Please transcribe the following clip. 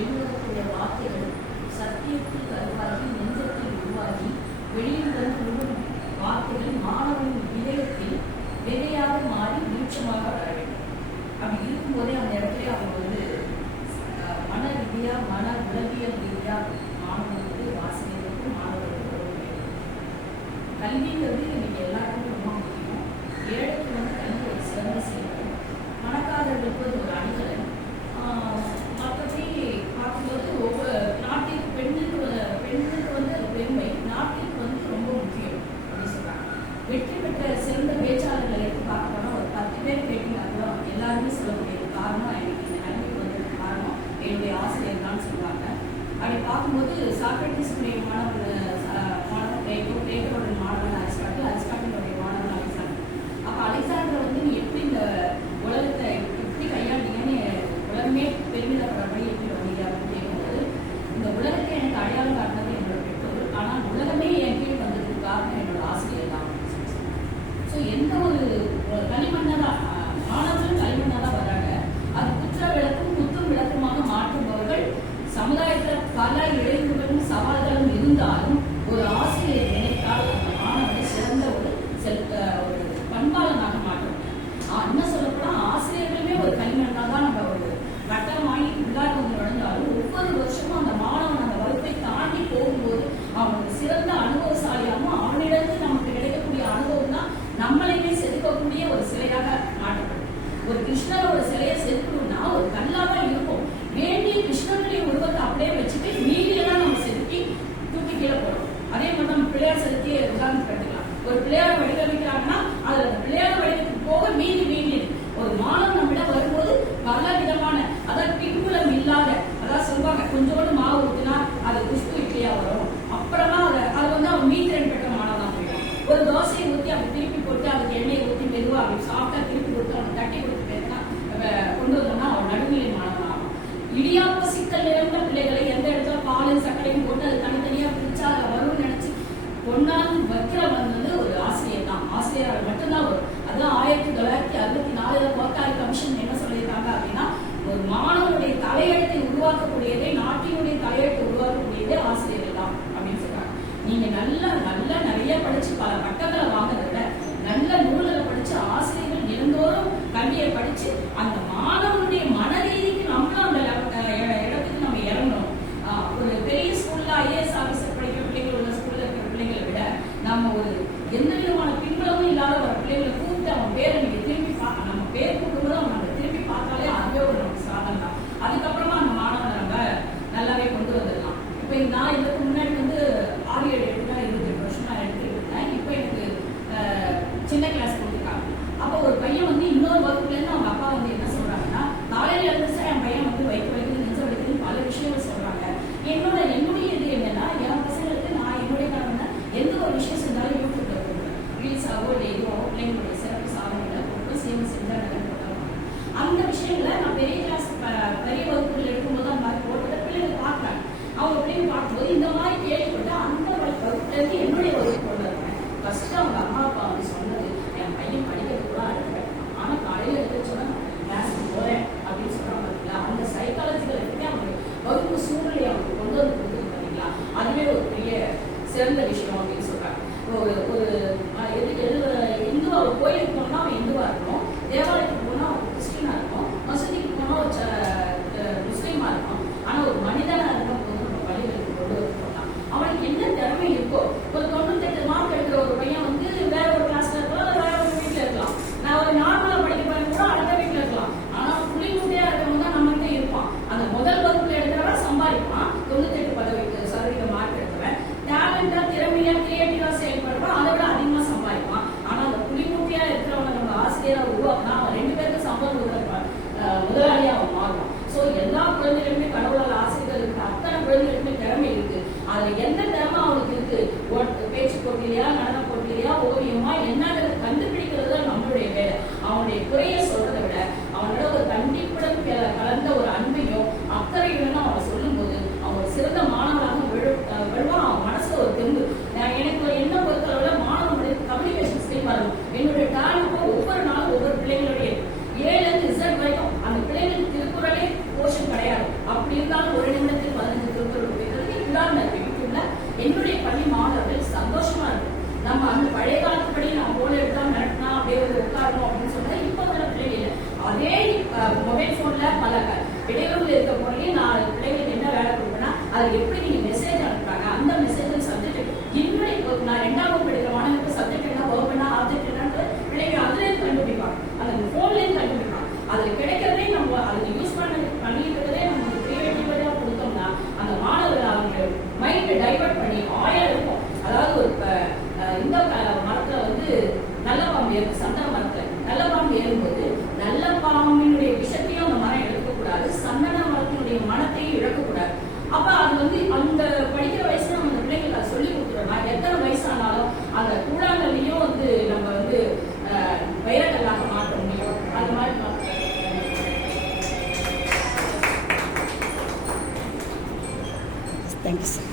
எழுதக்கூடிய வார்த்தைகள் சத்தியத்தில் கருவாகி நெஞ்சத்தில் உருவாகி வெளியில் வந்து விழும் வார்த்தைகள் மாணவனின் இதயத்தில் விதையாக மாறி விருட்சமாக வர வேண்டும். அப்படி இருக்கும்போதே அந்த இடத்துல அவங்க வந்து மன ரீதியா மன உளவியல் ரீதியா மாணவர்களுக்கு ஆசிரியர்களுக்கு மாணவர்களுக்கு உதவ வேண்டும். கல்விங்கிறது இன்னைக்கு எல்லாருக்கும் ரொம்ப முக்கியம். ஏழைக்கு வந்து கல்வி ஒரு சிறந்த செயல்படும், பணக்காரர்களுக்கு ஒரு அணிகலன். மற்றபடி பார்க்கும்போது ஒவ்வொரு நாட்டிற்கு பெண்ணுக்கு வந்து பெருமை நாட்டிற்கு வந்து ரொம்ப முக்கியம் அப்படின்னு சொல்றாங்க. வெற்றி பெற்ற சிறந்த பேச்சாளர்களை எடுத்து பார்க்க போனா ஒரு 10 பேர் கேட்டீங்கன்னா எல்லாருமே சொல்லக்கூடியது காரணம் எனக்கு இந்த நிலைமைக்கு வந்ததுக்கு காரணம் என்னுடைய ஆசிரியர் தான் சொல்லுவாங்க. அப்படி பார்க்கும்போது சாக்ரட்டிஸுடைய மாணவன் பிளேட்டோட மாணவன் அரிஸ்டாட்டிலுடைய மாணவன் அலெக்சாண்டர். அப்போ அலெக்சாண்டர் வந்து நீ எப்படி இந்த உலகத்தை எப்படி கையாண்டீங்கன்னு உலகமே பெருமிதப்படுறபடி எப்படி வந்தீங்க அப்படின்னு கேட்கும்போது, இந்த உலகத்தை எனக்கு அடையாளம் காட்டினது என்னோட பெற்றோர், ஆனால் உலகமே என் கீழ் வந்ததுக்கு காரணம் என்னோட ஆசிரியர் தான். ஸோ எந்த ஒரு களிமண்ணா மாணவர்கள் களிமண்ணா தான் வராங்க. அது குற்ற விளக்கும் குத்தும் விளக்கமாக மாற்றுபவர்கள். சமுதாயத்தில் பல இழைப்புகளும் சவால்களும் இருந்தாலும் ஒரு ஆசிரியர் நினைத்தால் அந்த மாணவனை சிறந்த ஒரு பண்பாளனாக மாற்ற என்ன சொல்லப்போனா ஆசிரியர்களுமே ஒரு களிமண்ணா தான் நம்ம ஒரு கட்டம் வாங்கி உள்ளாக வந்து நுழைந்தாலும் ஒவ்வொரு வருஷமும் அந்த மாணவன் அந்த வகுப்பை தாண்டி போகும்போது அவனுக்கு சிறந்த அனுபவசாலியாகவும் அவனிடத்து நமக்கு கிடைக்கக்கூடிய அனுபவம் தான் நம்மளையுமே செதுக்கக்கூடிய ஒரு சிலையாக மாற்றப்படும். ஒரு கிருஷ்ணரோட சிலையை செதுக்கணும்னா ஒரு கல்லாக இருக்கும். வேண்டிய கிருஷ்ணனுடைய உருவத்தை அப்படியே வச்சுட்டு மீதியெல்லாம் நம்ம செதுக்கி தூக்கி கீழே போடும். அதே மாதிரி நம்ம பிள்ளையார் செதுக்கி உதாரணத்துக்கு எடுத்துக்கலாம். ஒரு பிள்ளையார வடிவமைக்கிறாங்கன்னா அதுல பிள்ளையார வடிவத்துக்கு போக மீதி ஒரு மாணவன் நம்மிடம் வரும்போது பல விதமான அதாவது பின்புலம் இல்லாத அதாவது சொல்லுவாங்க கொஞ்சோண்டு மாவு ஊற்றினா அது குஷ்பு இட்லியா வரும். அப்புறமா அதை வந்து அவன் மீதிரன் பெற்ற மாணவன் போயிடும். ஒரு தோசையை ஊற்றி அப்படி திருப்பி போட்டு அதுக்கு எண்ணெயை ஊற்றி மெதுவா அப்படி சாப்பிட்டா திருப்பி கொடுத்து அவனை தட்டி கொடுத்து கொண்டு வந்தோம்னா அவன் நடுநிலை மாணவன் ஆகும். இடியாப்ப சிக்கல் நிறைந்த பிள்ளைகளை எந்த இடத்துல பாலும் சர்க்கரையும் போட்டு அது தனித்தனியா பிரிச்சா அதை வரும்னு நினைச்சு பொண்ணால் வைக்கிறவன் வந்து ஒரு ஆசிரியர் தான். ஆசிரியர் மட்டும்தான் வரும். அதான் 1964 கோத்தாரி கமிஷன் என்ன சொல்லியிருக்காங்க அப்படின்னா, ஒரு மாணவனுடைய தலையெழுத்தை உருவாக்கக்கூடியதே நாட்டினுடைய தலையெழுத்தை உருவாக்கக்கூடியதே ஆசிரியர்கள் தான் அப்படின்னு சொல்றாங்க. நீங்க நல்ல நிறைய படிச்சு பல பட்டங்களை வாங்குறத விட நல்ல நூல்களை படிச்சு ஆசிரியர்கள் தினந்தோறும் கல்வியை படிச்சு அந்த மாணவனுடைய மனரீதிக்கு நம்மளும் அந்த இடத்துக்கு நம்ம இறங்கணும். ஒரு பெரிய ஸ்கூல்ல IAS ஆபீசர் படிக்கிற பிள்ளைகள் உள்ள ஸ்கூல்ல இருக்கிற பிள்ளைகளை விட நம்ம ஒரு எந்த விதமான பின்புலமும் இல்லாத ஒரு பிள்ளைகளை கூப்பிட்டு அவன் பேரை நீங்க திரும்பி நம்ம பேர் கூப்பிடும்போது அவன் நம்ம திரும்பி பார்த்தாலே அதுவே ஒரு நமக்கு சாதனை தான். அதுக்கப்புறமா அந்த மாணவனை நம்ம நல்லாவே கொண்டு வந்துடலாம். இப்ப நான் இதுக்கு முன்னாடி வந்து 6-7 தான் 28 வருஷம் நான் எடுத்துட்டு இருந்தேன். இப்ப எனக்கு சின்ன கிளாஸ் கொடுத்துருக்காங்க. அப்போ ஒரு பையன் வந்து இன்னொரு வகுப்புல இருந்து அவங்க அப்பா வந்து என்ன சொல்றாங்கன்னா, காலையில இருந்து சார் என் பையன் வந்து வயிற்று வலிக்குது நெஞ்ச வலிக்குதுன்னு பல விஷயங்கள் சொல்றாங்க. என்னுடைய இது என்னன்னா, என் பசங்களுக்கு நான் என்னுடைய காரணம்னா எந்த ஒரு விஷயம் செஞ்சாலும் யூடியூப்ல போடுவேன். ரீல்ஸாவோ இல்லை இதுவோ பிள்ளைங்களுடைய சிறப்பு சாதனைகளை போட்டு சேர்ந்து செஞ்சா போட்டாங்க. அந்த விஷயங்களை நான் பெரிய கிளாஸ் பெரிய வகுப்புகள் எடுக்கும்போது அந்த மாதிரி போட்டு பிள்ளைங்க பார்க்குறாங்க. அவங்க பிள்ளைங்க பார்க்கும்போது இந்த மாதிரி கேள்விப்பட்டு அந்த வகுப்புல இருந்து என்னுடைய வகுப்பு கொண்டு வருவேன். ஃபர்ஸ்ட் அவங்க அம்மா அப்பா வந்து சொன்னது, என் பையன் படிக்கிறது கூட அழுகிறேன், ஆனா காலையில எடுத்து சொன்னா கிளாஸுக்கு போறேன் அப்படின்னு சொல்றாங்க. பார்த்தீங்களா, அந்த சைக்காலஜிக்கல் எடுத்து அவங்க வகுப்பு சூழ்நிலையை அவங்க கொண்டு வந்து கொடுக்குது. பார்த்தீங்களா, அதுவே ஒரு பெரிய சிறந்த விஷயம் அப்படின்னு சொல்றாங்க. இந்துவா ஒரு கோயிலுக்கு போனா அவன் இந்துவா இருக்கணும், தேவாலயத்துக்கு போனா அவன் கிறிஸ்டினா இருக்கும், மசூதிக்கு போனா ஒரு முஸ்லீமா இருக்கும். ஆனா ஒரு மனிதனா இருக்கும் போது நம்ம பள்ளிகளுக்கு கொண்டு வந்து அவனுக்கு என்ன திறமை இருக்கோ, ஒரு 98 மார்க் எடுக்கிற ஒரு பையன் வந்து வேற ஒரு கிளாஸ்ல இருக்கலாம், வேற ஒரு வீட்டுல இருக்கலாம். நான் ஒரு நார்மலா படிக்க போறேன் கூட அடுத்த வீட்டுல இருக்கலாம். ஆனா புள்ளி முட்டையா இருக்கவங்க தான் நம்ம கிட்ட இருப்பான். அந்த முதல் வகுப்புல எடுக்கிறவன் சம்பாதிப்பான், 98% மார்க் எடுக்கிறவன் டேலண்டா திறமையா கிரியேட்டிவா செயல்படுவான், அதை விட அதிகமா சம்பாதிப்பான். ஆனா அந்த புள்ளி முட்டையா இருக்கிறவங்க நம்ம ஆசிரியரா உருவாக்குனா அவன் 2 பேருக்கு சம்பளம் முதலாளியா அவன் மாறுவான். சோ எல்லா குழந்தைகளுமே கடவுளால் ஆசிரியர்கள் இருக்கு, அத்தனை குழந்தைகளுக்குமே திறமை இருக்கு. அதுல எந்த திறமை அவனுக்கு இருக்கு, பேச்சு போட்டியிலையா நடன போட்டியிலையா ஓவியமா என்னங்கிறது கண்டுபிடிக்கிறது தான் நம்மளுடைய வேலை. அவனுடைய குறைய சொல்றதை விட அவனோட ஒரு கண்டிப்புடன் கலந்த ஒரு அன்பையும் அக்கறையுடன் அவனை சொல்லும் போது அவன் சிறந்த மாணவனாக விழுவான். அவன் மனசுல ஒரு தெம்பு. எனக்கு என்ன பொறுத்தளவுல மாணவனுடைய கம்யூனிகேஷன் ஸ்கில் வரணும். என்னுடைய டேலண்ட் ஒவ்வொரு நாளும் ஒவ்வொரு பிள்ளைங்களுடைய A ல இருந்து Z வரைக்கும் அந்த பிள்ளைங்களுக்கு திருக்குறளே போர்ஷன் கிடையாது. அப்படி இருந்தாலும் ஒரு இடையூறுல இருக்க போனே நான் பிள்ளைங்களுக்கு என்ன வேலை கொடுப்பேன்னா அது எப்படி நீங்க மெசேஜ் அனுப்புறாங்க அந்த மெசேஜ் சப்ஜெக்ட் இன்னும் நான் 2ஆம் வகுப்பு எடுக்கிற மாணவர்களுக்கு சப்ஜெக்ட் என்ன வகுப்புனா ஆப்ஜெக்ட் என்னன்னு பிள்ளைங்க அதுலேயே கண்டுபிடிப்பாங்க, அந்த ஃபோன்லேயும் கண்டுபிடிப்பாங்க. அதுல கிடைக்கிறதே நம்ம அதுக்கு யூஸ் பண்ணிக்கிறதே நம்ம கிரியேட்டிவிட்டியா கொடுத்தோம்னா அந்த மாணவர்கள் அவங்க மைண்டை டைவர்ட் பண்ணி இருக்கும். அதாவது ஒரு இந்த மரத்துல வந்து நல்ல பாம்பு ஏறும், சந்தன மரத்துல நல்ல பாம்பு ஏறும்போது நல்ல பாம்பினுடைய விஷத்தையும் அந்த மரம் இழக்கக்கூடாது, சந்தன மரத்தினுடைய மனத்தையும் இழக்கக்கூடாது. அப்ப அது வந்து அந்த படிக்கிற வயசுல நம்ம அந்த பிள்ளைங்களுக்கு அதை சொல்லி கொடுத்துறோம்னா எத்தனை வயசானாலும் அந்த கூழாங்கல்லையும் வந்து நம்ம வந்து வைரக்கல்லாக மாற்ற முடியும். அந்த மாதிரி தேங்க்யூ சார்.